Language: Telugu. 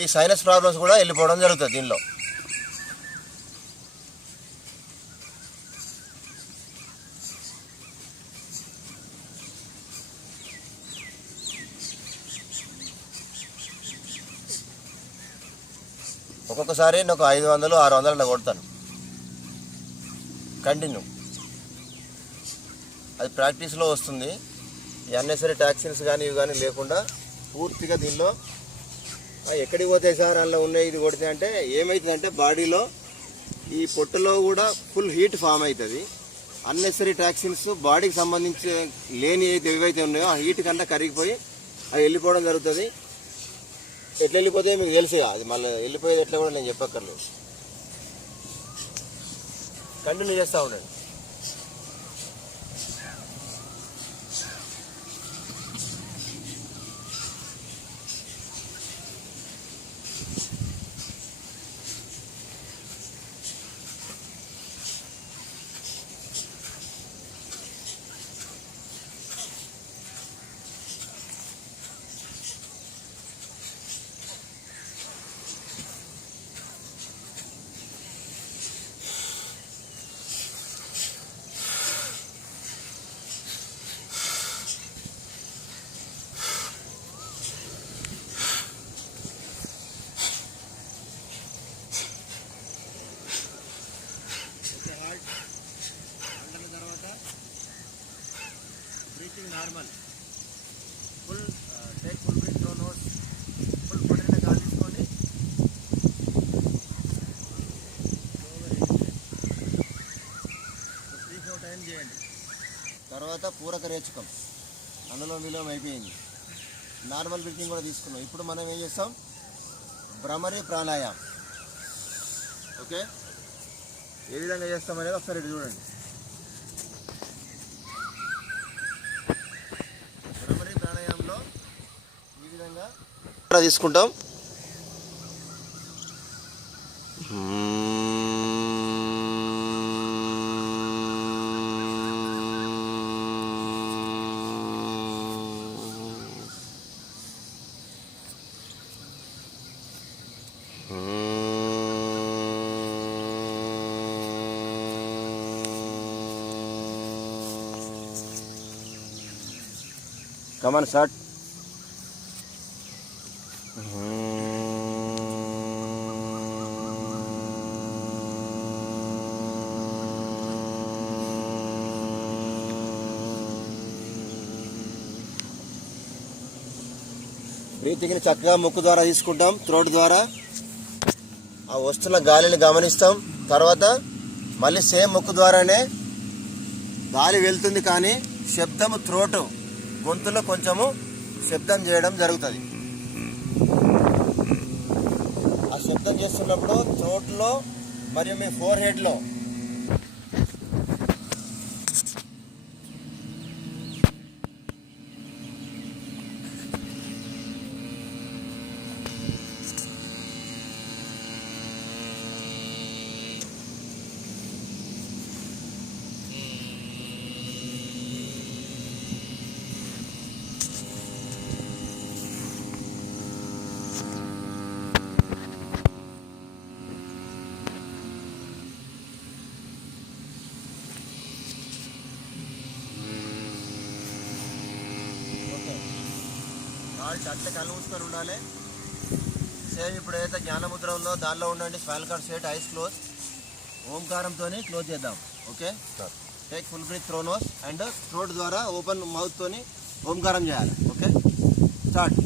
ఈ సైనస్ ప్రాబ్లమ్స్ కూడా వెళ్ళిపోవడం జరుగుతుంది దీనిలో. ఒక్కొక్కసారి నేను ఒక 500 600 అలా కొడతాను కంటిన్యూ. అది ప్రాక్టీస్లో వస్తుంది. ఈ అన్నెసరీ టాక్సిన్స్ కానీ ఇవి కానీ లేకుండా పూర్తిగా దీనిలో ఎక్కడికి పోతే సార్ అందులో ఉన్నాయి ఇది కొడితే అంటే ఏమవుతుందంటే బాడీలో ఈ పొట్టులో కూడా ఫుల్ హీట్ ఫామ్ అవుతుంది. అన్నెసరీ టాక్సిన్స్ బాడీకి సంబంధించి లేని ఏవైతే ఉన్నాయో ఆ హీట్ కన్నా కరిగిపోయి అవి వెళ్ళిపోవడం జరుగుతుంది. ఎట్లా వెళ్ళిపోతే మీకు తెలుసు, అది మళ్ళీ వెళ్ళిపోయేది ఎట్లా కూడా నేను చెప్పక్కర్లేదు. కంటిన్యూ చేస్తూ ఉండండి. Normal full take full breath through nose. Full పొట్టిన గాలి తీసుకోండి. 3-4 టైం చేయండి. తర్వాత పూరక రేచకం అందులో విలోమం అయిపోయింది. నార్మల్ బ్రీతింగ్ కూడా తీసుకున్నాం. ఇప్పుడు మనం ఏం చేస్తాం, భ్రమరి ప్రాణాయామం. ఓకే, ఏ విధంగా చేస్తాం అనేది ఒకసారి ఇది చూడండి. తీసుకుంటాం. Come on start. బ్రీతింగ్ని చక్కగా ముక్కు ద్వారా తీసుకుంటాం, థ్రోట్ ద్వారా ఆ వస్తున్న గాలిని గమనిస్తాం. తర్వాత మళ్ళీ సేమ్ ముక్కు ద్వారానే గాలి వెళ్తుంది, కానీ శబ్దము థ్రోట్ గొంతులో కొంచెము శబ్దం చేయడం జరుగుతుంది. ఆ శబ్దం చేస్తున్నప్పుడు థ్రోట్లో మరియు మీ ఫోర్ హెడ్లో అట్లా కళ్ళు మూసుకొని ఉండాలి. సేమ్ ఇప్పుడు ఏదైతే జ్ఞానముద్ర ఉందో దానిలో ఉండండి. Smile card set, eyes close. ఓంకారంతో క్లోజ్ చేద్దాం. Okay, take full breath through nose and throat ద్వారా ఓపెన్ మౌత్ తోని ఓంకారం చేయాలి. Okay, start.